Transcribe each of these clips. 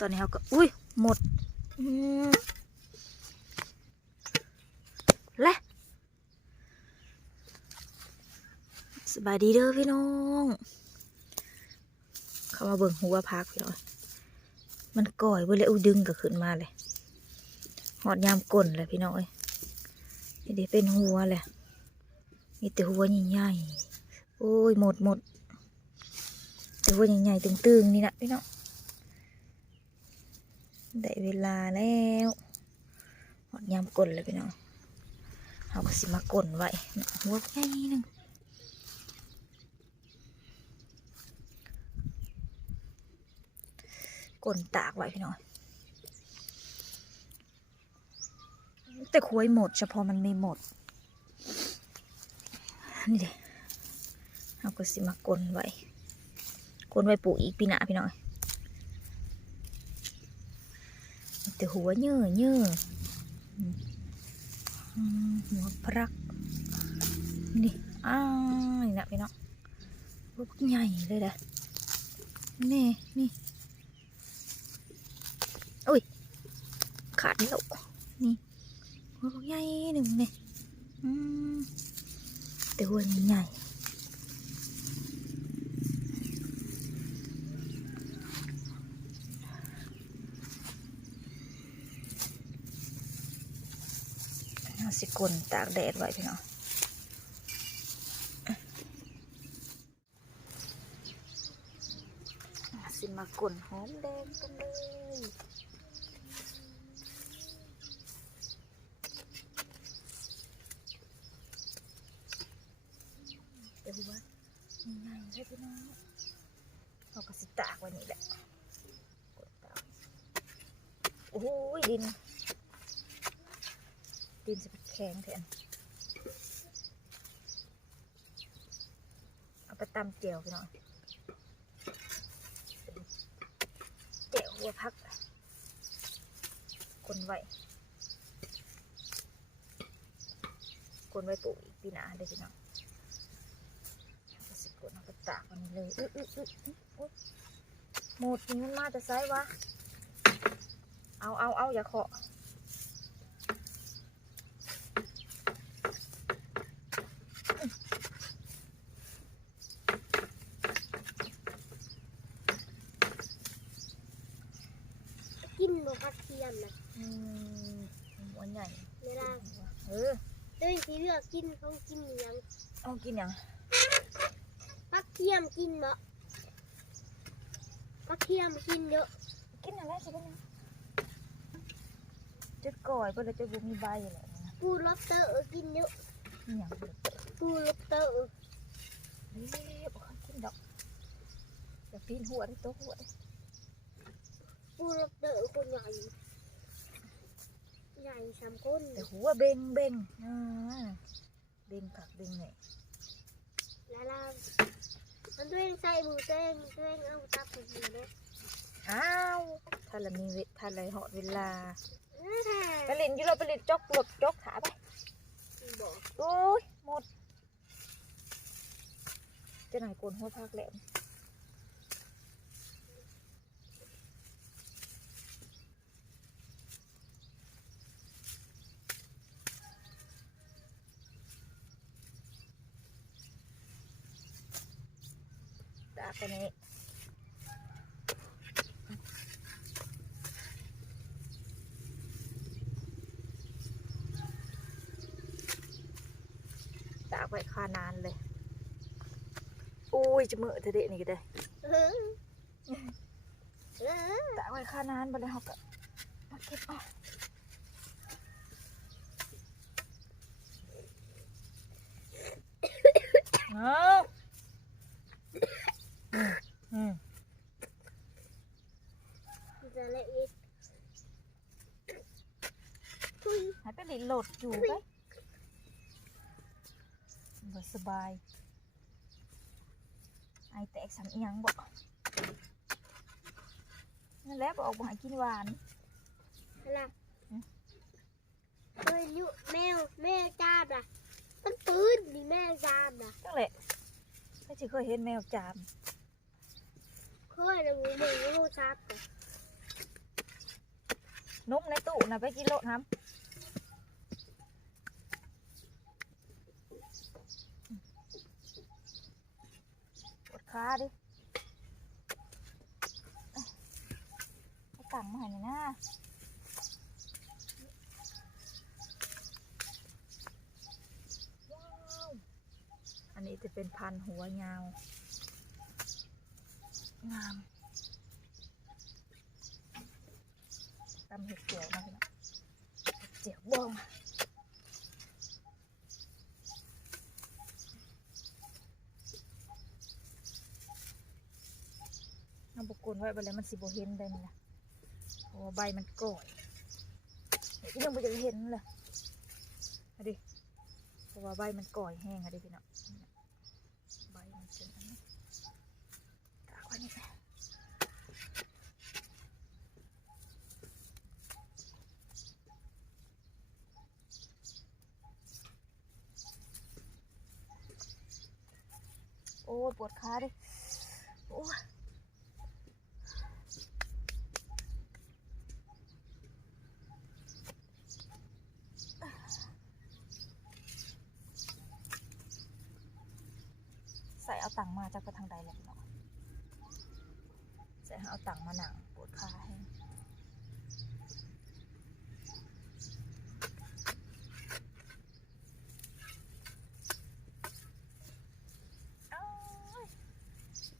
ตอนนี้เขาก็ อุ้ย หมดและสบายดีเด้อพี่น้อง เขามาเบิ่งหัวพักพี่น้องมันก่อยเว้ยเลยอุ้ดึงก็ขึ้นมาเลย หอดยามก้นเลยพี่น้องเอ้ยนี่เดี๋ยวเป็นหัวแหละมีแต่หัวใหญ่ๆโอ้ยหมดหมดแต่หัวใหญ่ๆตึงๆนี่นะพี่น้อง ได้เวลาแล้วหอดยามก้นเลยพี่น้องเอาก็สิมาก้นไว้หัวใหญ่หนึ่งก้นตากไว้พี่น้องแต่คุยหมดเฉพาะมันไม่หมด นี่เด้เอาก็สิมากลนไว้กลนไว้ปลูกอีกปีหน้าพี่น้อย แต่หัวเยื่อเยื่อหัวพรัก นี่อ้าวนี่นะพี่น้องพวกใหญ่เลยนะนี่นี่อุ้ย ขาดแล้วนี่หัวใหญ่หนึ่งเนี่ยอืมแต่หัวใหญ่ สิกลตากแดดไว้พี่น้องเอาสิมากลหอมแดงกันเลยเดี๋ยวว่าใหญ่เลยพี่น้องเอากระสิตากไว้นี่แหละโอ้ยดิน ดินจะเป็นแข็งแทนเอาไปตำเจียวพี่น้องเจียวหัวพักคนไว้คนไว้ปลูกอีกปีหนาเด้อพี่น้องก็สิกดเอาไปตากมันเลยอึ๊อึ๊อึ๊อึ๊อุ๊หมดนี่มันมาแต่ไซวะ เอาเอาเอาอย่าเคาะ กินบ่ พักเทียมนะอืมหัวใหญ่เวลาเออเอ้ยที่เลือกกินเขากินหยังเอากินยังพักเทียมกินบ่พักเทียมกินเยอะกินอะไรสิกินยังจุดก่อยเพื่อจะบุมีใบอะไรนะปูล็อบสเตอร์กินเยอะนี่ยังเด็กปูล็อบสเตอร์เฮ้ยบอกเขากินดอกอย่าปีนหัวได้โต๊ะหัวได้ปูล็อบส เตอร์คนใหญ่ใหญ่สามคนแต่หัวเบงเบงอ่าเบงผักเบงเนี่ยแล้วล่ะมันตัวเองใส่บูตัวเองตัวเองเอาตับไปกินเด้ออ้าวถ้าละมีเวถ้าละเหาะเวลาเอ้ยแท้ไปเลินอยู่เราไปเลินจกหลบจกขาไปบอกโอ้ยหมด จะไหนโกนหัวพักแหลม ตากตัวนี้ตากไว้คานานเลย อุ้ยจะมือเธอเด็นี่ก็ได้เออเออตากไว้คานานบันไดเขาก็มาเก็บเอาเอาอืมอืม จะละเอียดทุย หายไปหลินโหลดอยู่ไปบ่สบายไอแตกสังเอียงบอกนั่นแหละบอกบอกให้กินหวานอะไรเฮ้ยยุแมวแม่จามน่ะมันปืนดิแม่จามน่ะจังแหละไม่เคยเห็นแมวจามเคยเลยมึงมึงรู้จักน่ะนมในตู้นะไปกินโลดทำ ปวดขาดิเอาตังค์มาให้หน่อยนะว้าวอันนี้จะเป็นพันธุ์หัวยาว งามตำเห็ดเจียวมาพี่น้องเห็ดเจียวบอง เอาบุกกุนไว้ไปแล้วมันสิบเห็นได้นี่นะเพราะว่าใบมันก่อยเดี๋ยวยังไม่จะเห็นเลยอาดิเพราะว่าใบมันก่อยแห้งอะดิพี่น้องใบมันเป็นอันนี้ตากไว้นี่ไปโอ้ปวดขาดิโอ้ยใส่เอาตังค์มา จากไปทางใดเลยเนาะใส่เอาตังค์มาหนังปวดขาให้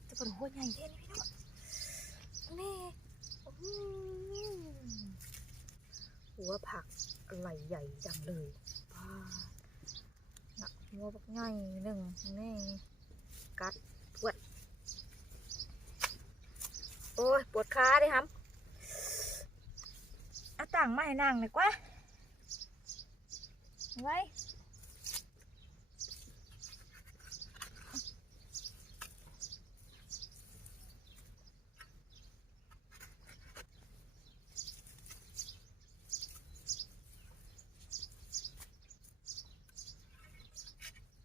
จะเป็นหัวใหญ่เท่นี่พี่น้องนี่หหัวผักอะไรใหญ่จังเลยป้าหนักหัวบักใหญ่หนึ่งนี่กัด ปวด โอ้ยปวดขาดิครับอาต่างไม่หนั่งหน่อยกว่าไว้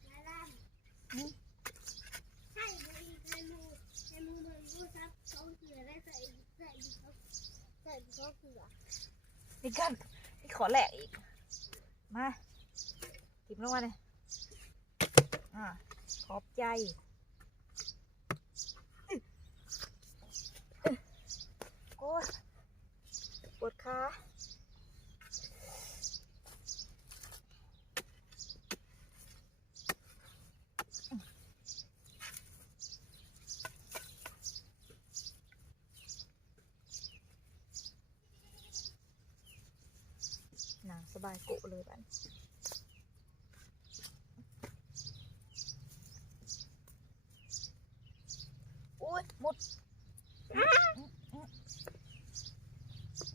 ลาลา อืม ใช่ในในมือในมือมันรู้ซับสองเสือได้ใส่ใส่เขาใส่เขาเสือ นี่กันนี่ขอแหลกอีก มากิบลงมาเลยอ่าขอบใจอื้ออื้อโอ้ย ปวดขา หนังส บายโกะเลยบันโอ้ยหมดอื้ออื้อ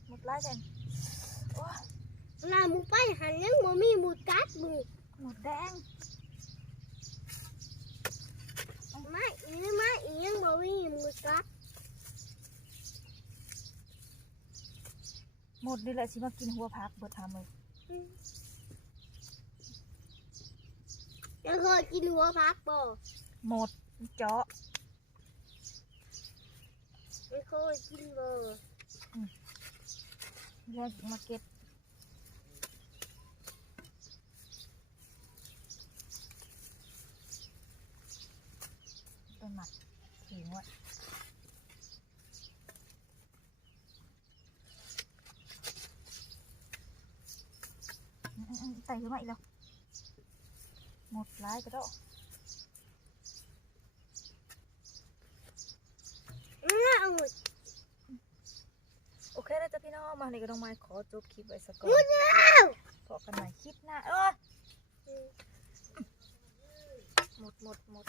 หมดไล่กันโอ้ยลาหมูไปหันยังบ่มีหมูกัดมือหมดแดงไม่อีนี่ไม่อียังบ่มีหมูกัดหมดนี่แหละสิมากินหัวพักเบิดทำเลย ยังเคยกินหัวพักบ่หมดเจาะไม่เคยกินบ่แยกมาเก็ตเป็นหมัดถิงไว้อื ใส่ขึ้นมาอีกแล้วหมดร้ายก็โด้โอเคแล้วจ้ะพี่น้องมาในกระดองไม้ขอจบคลิปไว้สักก่อนพอกันใหม่คลิปหน้าเออหมดหมดหมด